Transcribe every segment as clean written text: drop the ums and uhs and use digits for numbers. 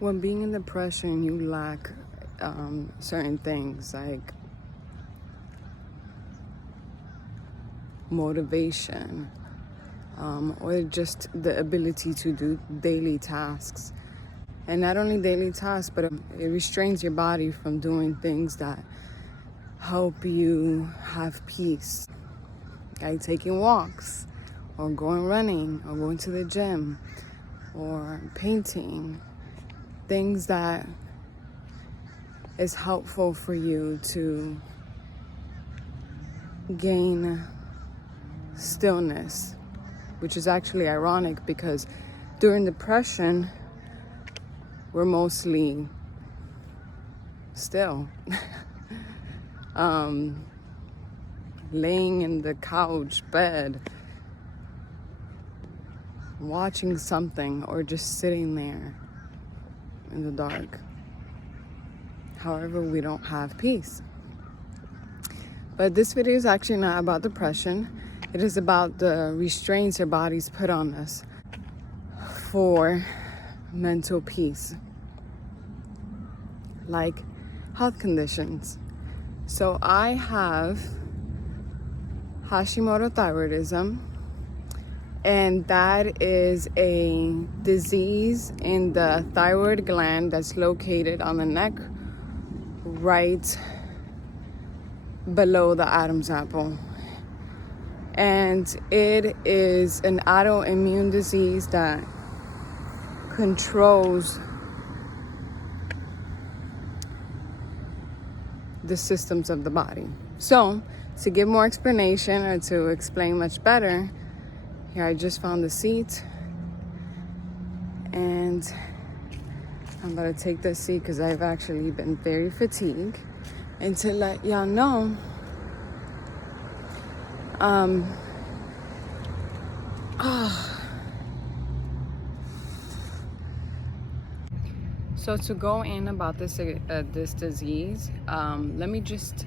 When being in depression, you lack certain things like motivation, or just the ability to do daily tasks. And not only daily tasks, but it restrains your body from doing things that help you have peace, like taking walks, or going running, or going to the gym, or painting. Things that is helpful for you to gain stillness, which is actually ironic because during depression, we're mostly still. Laying in the couch, bed, watching something, or just sitting there in the dark. However, we don't have peace. But this video is actually not about depression. It is about the restraints our bodies put on us for mental peace, like health conditions. So I have Hashimoto thyroidism, and that is a disease in the thyroid gland that's located on the neck right below the Adam's apple. And it is an autoimmune disease that controls the systems of the body. So, to give more explanation, or to explain much better, here I just found the seat, and I'm about to take this seat because I've actually been very fatigued. And to let y'all know, so to go in about this disease, let me just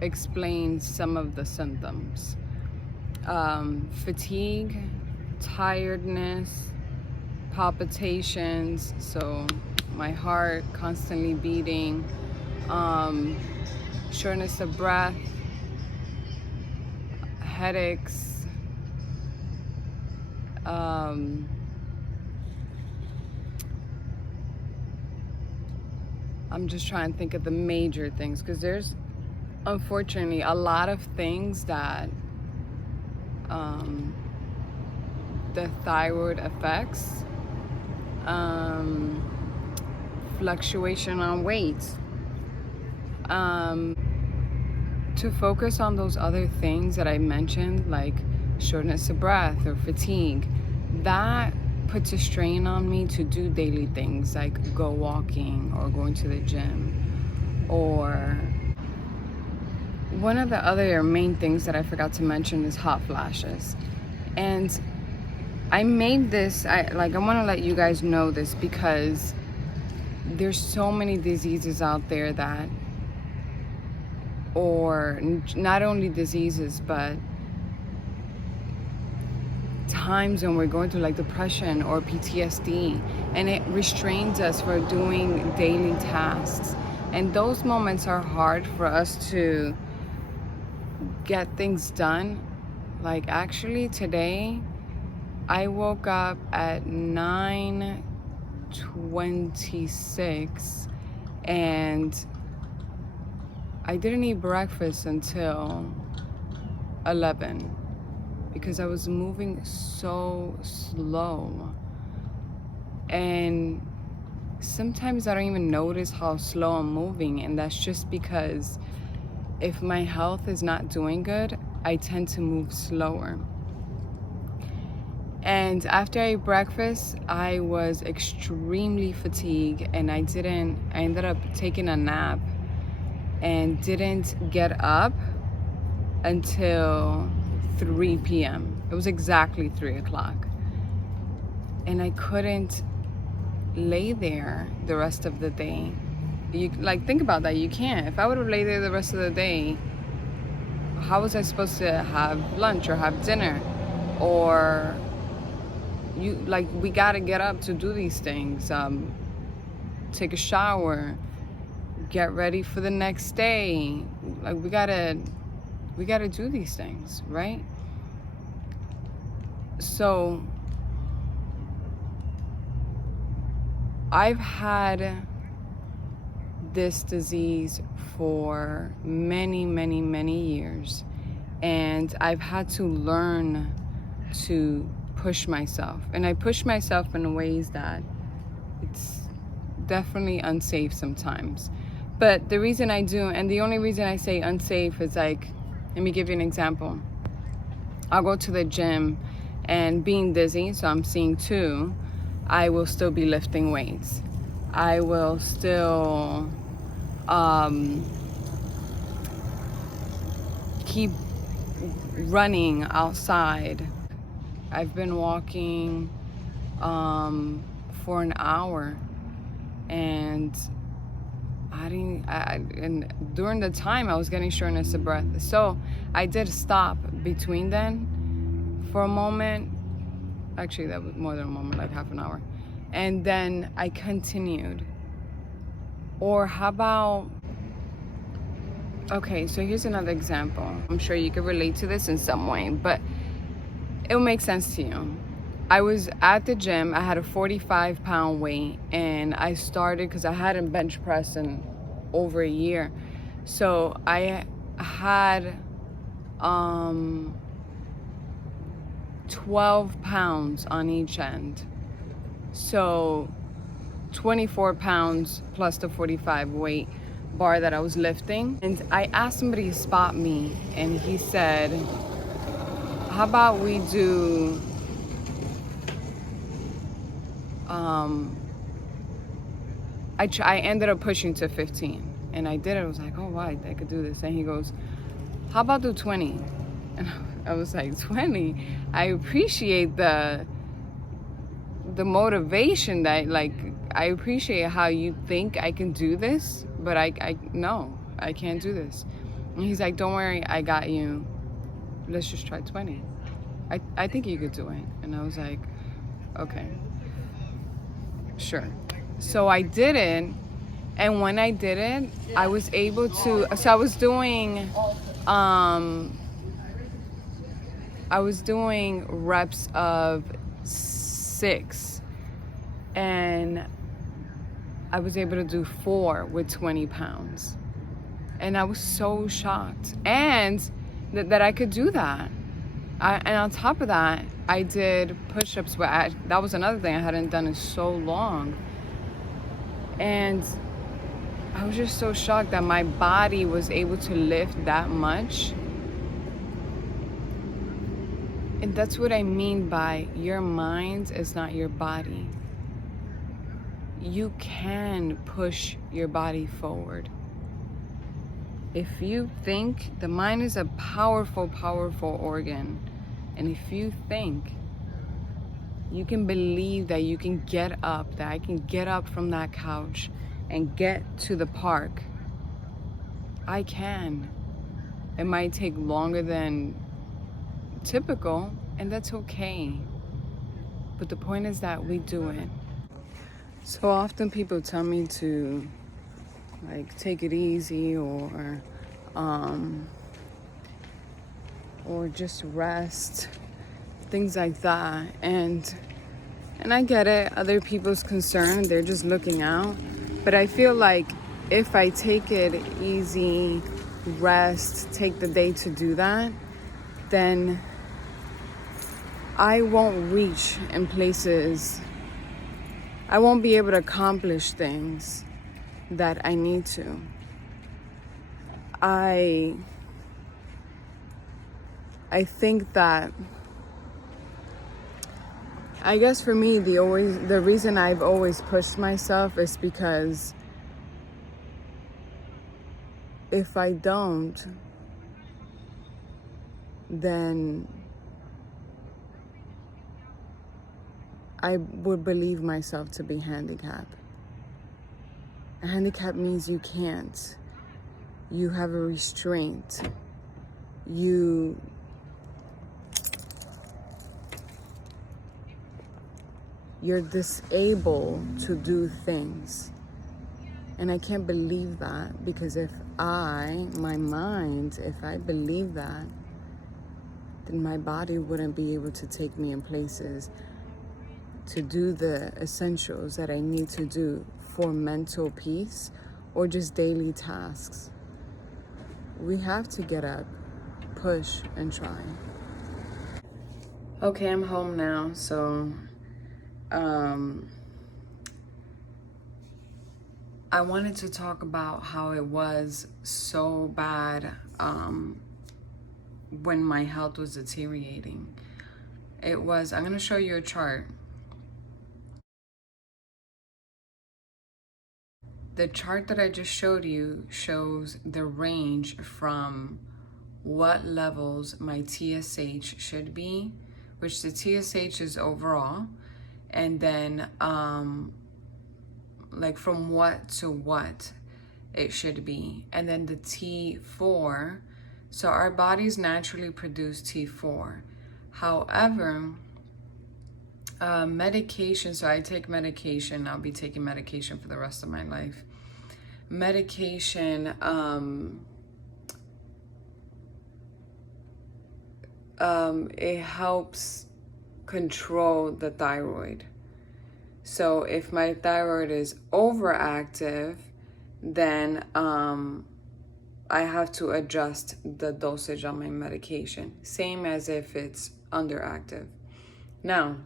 explain some of the symptoms. Fatigue, tiredness, palpitations, so my heart constantly beating, shortness of breath, headaches, I'm just trying to think of the major things, because there's unfortunately a lot of things that the thyroid affects. Fluctuation on weight. To focus on those other things that I mentioned, like shortness of breath or fatigue, that puts a strain on me to do daily things like go walking or going to the gym. Or one of the other main things that I forgot to mention is hot flashes. And I made this, I want to let you guys know this because there's so many diseases out there that, or not only diseases, but times when we're going through like depression or PTSD, and it restrains us for doing daily tasks. And those moments are hard for us to get things done. Like actually today, I woke up at 9:26 and I didn't eat breakfast until 11 because I was moving so slow. And sometimes I don't even notice how slow I'm moving, and that's just because if my health is not doing good, I tend to move slower. And after I ate breakfast, I was extremely fatigued, and I ended up taking a nap and didn't get up until 3 p.m. It was exactly 3 o'clock. And I couldn't lay there the rest of the day. You think about that. You can't. If I would have laid there the rest of the day, how was I supposed to have lunch or have dinner? Or we gotta get up to do these things. take a shower, get ready for the next day. Like, we gotta do these things, right? So I've had this disease for many years, and I've had to learn to push myself, and I push myself in ways that it's definitely unsafe sometimes. But the reason I do, and the only reason I say unsafe, is like, let me give you an example. I'll go to the gym, and being dizzy, so I'm seeing two, I will still be lifting weights. I will still keep running outside. I've been walking for an hour, and and during the time I was getting shortness of breath. So I did stop between then for a moment. Actually, that was more than a moment, like half an hour. And then I continued. Or how about, okay, so here's another example. I'm sure you can relate to this in some way, but it'll make sense to you. I was at the gym, I had a 45-pound weight, and I started, because I hadn't bench pressed in over a year. So I had 12 pounds on each end. So 24 pounds plus the 45 weight bar that I was lifting. And I asked somebody to spot me, and he said, how about we do I ended up pushing to 15, and I did it. I was like, oh wow, I could do this. And he goes, how about do 20? And I was like, 20? I appreciate the motivation, that, like, I appreciate how you think I can do this, but I no, I can't do this. And he's like, don't worry, I got you. Let's just try 20. I think you could do it. And I was like, okay, sure. So I did it, and when I did it, I was able to, so I was doing reps of 6, and I was able to do 4 with 20 pounds. And I was so shocked, and that I could do that. And on top of that, I did push-ups, but that was another thing I hadn't done in so long. And I was just so shocked that my body was able to lift that much. And that's what I mean by your mind is not your body. You can push your body forward. If you think, the mind is a powerful organ. And if you think, you can believe that you can get up, that I can get up from that couch and get to the park. I can. It might take longer than typical, and that's okay. But the point is that we do it. So often people tell me to, like, take it easy, or just rest, things like that. And I get it, other people's concern, they're just looking out. But I feel like if I take it easy, rest, take the day to do that, then I won't reach in places, I won't be able to accomplish things that I need to. I think that, I guess for me, the reason I've always pushed myself is because if I don't, then I would believe myself to be handicapped. A handicap means you can't. You have a restraint. You're disabled to do things. And I can't believe that, because if I believe that, then my body wouldn't be able to take me in places to do the essentials that I need to do for mental peace or just daily tasks. We have to get up, push, and try. Okay, I'm home now, so I wanted to talk about how it was so bad when my health was deteriorating. I'm going to show you a chart. The chart that I just showed you shows the range from what levels my TSH should be, which the TSH is overall, and then like from what to what it should be, and then the T4. So our bodies naturally produce T4. However, medication, so I take medication. I'll be taking medication for the rest of my life. Medication it helps control the thyroid. So if my thyroid is overactive, then I have to adjust the dosage on my medication, same as if it's underactive. Now,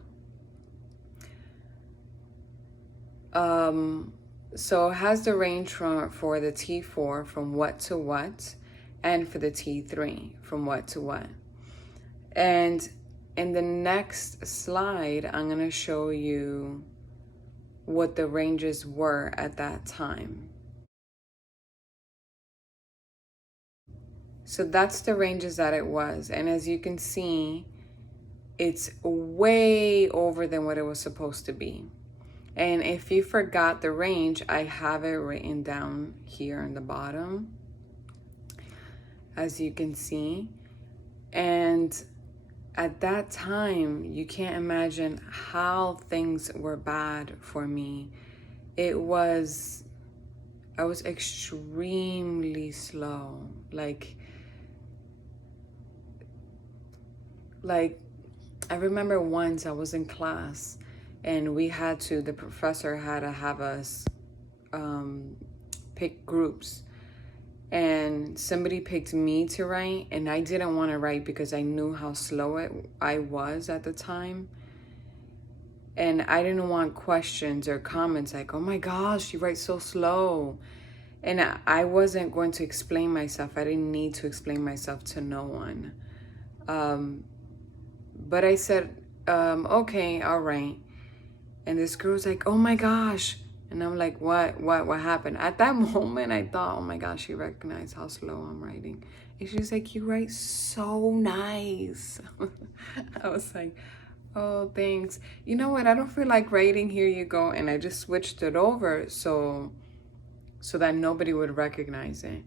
so it has the range for the T4 from what to what, and for the T3 from what to what. And in the next slide, I'm going to show you what the ranges were at that time. So that's the ranges that it was. And as you can see, it's way over than what it was supposed to be. And if you forgot the range, I have it written down here in the bottom, as you can see. And at that time, you can't imagine how things were bad for me. I was extremely slow. Like I remember once I was in class and the professor had to have us pick groups. And somebody picked me to write, and I didn't want to write because I knew how slow I was at the time. And I didn't want questions or comments like, oh my gosh, you write so slow. And I wasn't going to explain myself. I didn't need to explain myself to no one. But I said, okay, all right. And this girl's like, oh my gosh. And I'm like, what happened? At that moment, I thought, oh my gosh, she recognized how slow I'm writing. And she's like, you write so nice. I was like, oh, thanks. You know what? I don't feel like writing. Here you go. And I just switched it over so that nobody would recognize it.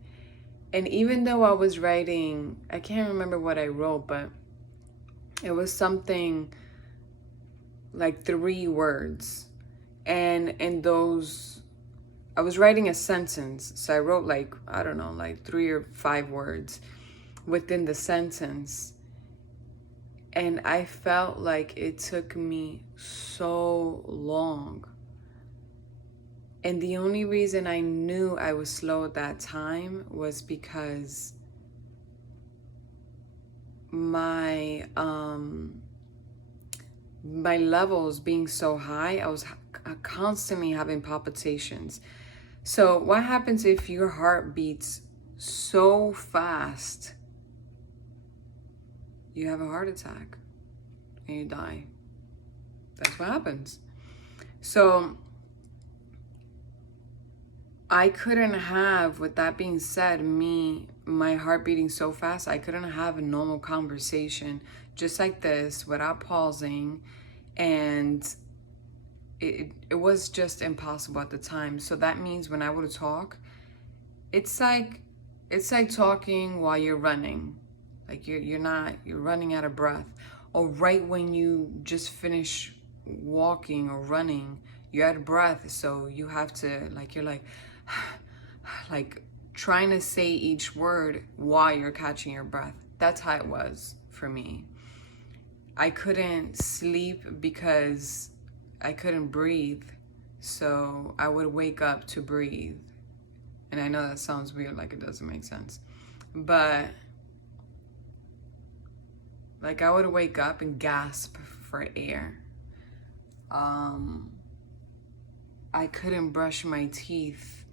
And even though I was writing, I can't remember what I wrote, but it was something like 3 words. And in those, I was writing a sentence. So I wrote like, I don't know, like 3 or 5 words within the sentence. And I felt like it took me so long. And the only reason I knew I was slow at that time was because my levels being so high, I was constantly having palpitations. So what happens if your heart beats so fast, you have a heart attack and you die? That's what happens. So I couldn't have, with that being said, my heart beating so fast, I couldn't have a normal conversation just like this without pausing. And it was just impossible at the time. So that means when I would talk, it's like talking while you're running. Like you're running out of breath. Or right when you just finish walking or running, you're out of breath, so you have to, like, you're like, like trying to say each word while you're catching your breath. That's how it was for me. I couldn't sleep because I couldn't breathe, so I would wake up to breathe. And I know that sounds weird, like it doesn't make sense, but like I would wake up and gasp for air. I couldn't brush my teeth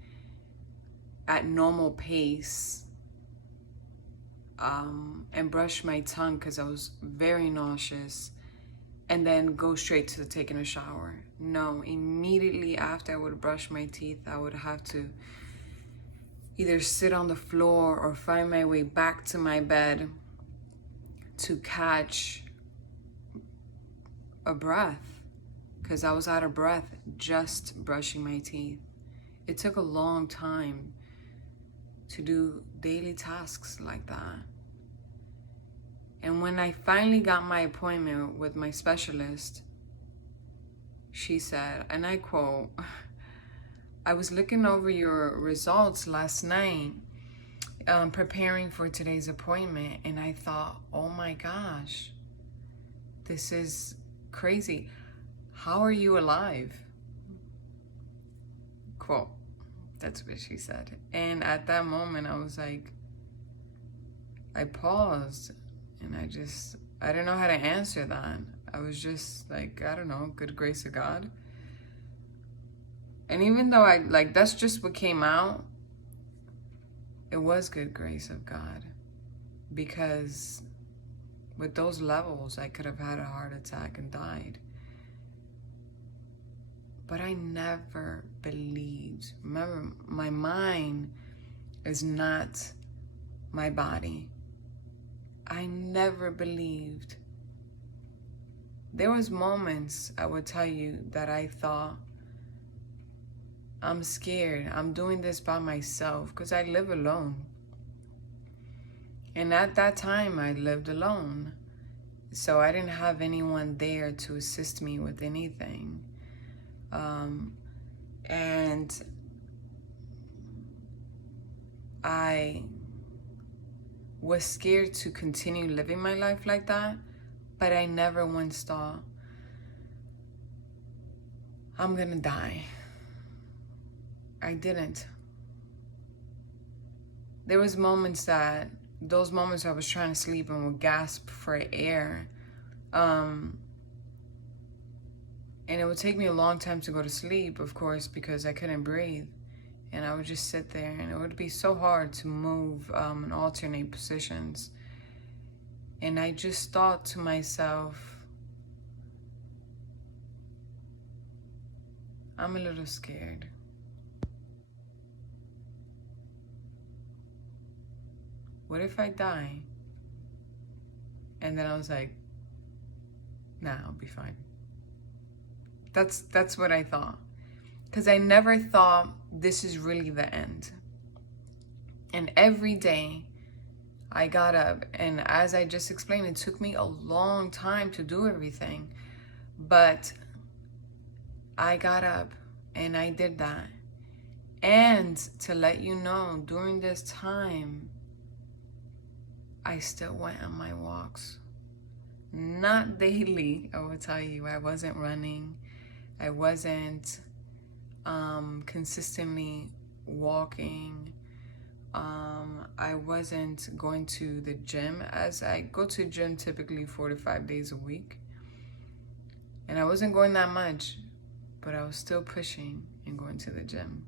at normal pace, and brush my tongue because I was very nauseous, and then go straight to taking a shower. No, immediately after I would brush my teeth, I would have to either sit on the floor or find my way back to my bed to catch a breath, because I was out of breath just brushing my teeth. It took a long time to do daily tasks like that. And when I finally got my appointment with my specialist, she said, and I quote, "I was looking over your results last night, preparing for today's appointment, and I thought, oh my gosh, this is crazy. How are you alive?" Quote. That's what she said. And at that moment, I was like, I paused, and I didn't know how to answer that. I was just like, I don't know, good grace of God. And even though that's just what came out, it was good grace of God, because with those levels, I could have had a heart attack and died. But I never believed. Remember, my mind is not my body. I never believed. There was moments, I would tell you, that I thought, I'm scared. I'm doing this by myself because I live alone. And at that time, I lived alone. So I didn't have anyone there to assist me with anything. And I was scared to continue living my life like that, but I never once thought, I'm gonna die. I didn't. There was those moments I was trying to sleep and would gasp for air. And it would take me a long time to go to sleep, of course, because I couldn't breathe. And I would just sit there, and it would be so hard to move and alternate positions. And I just thought to myself, I'm a little scared. What if I die? And then I was like, nah, I'll be fine. That's what I thought. Because I never thought this is really the end. And every day I got up, and as I just explained, it took me a long time to do everything. But I got up and I did that. And to let you know, during this time, I still went on my walks. Not daily, I will tell you. I wasn't running. I wasn't consistently walking. I wasn't going to the gym, as I go to the gym typically 4 to 5 days a week. And I wasn't going that much, but I was still pushing and going to the gym.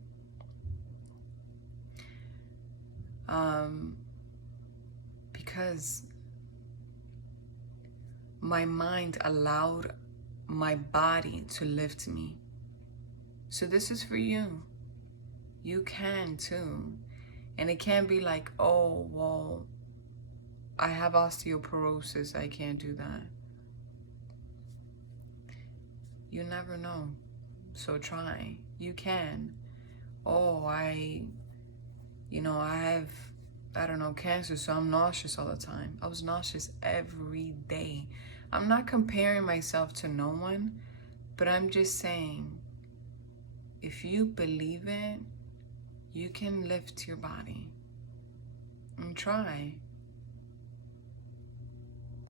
Because my mind allowed my body to lift me. So this is for you. You can too. And it can't be like, oh, well, I have osteoporosis, I can't do that. You never know. So try. You can. Oh, I have, I don't know, cancer, so I'm nauseous all the time. I was nauseous every day. I'm not comparing myself to no one, but I'm just saying, if you believe it, you can lift your body. And try.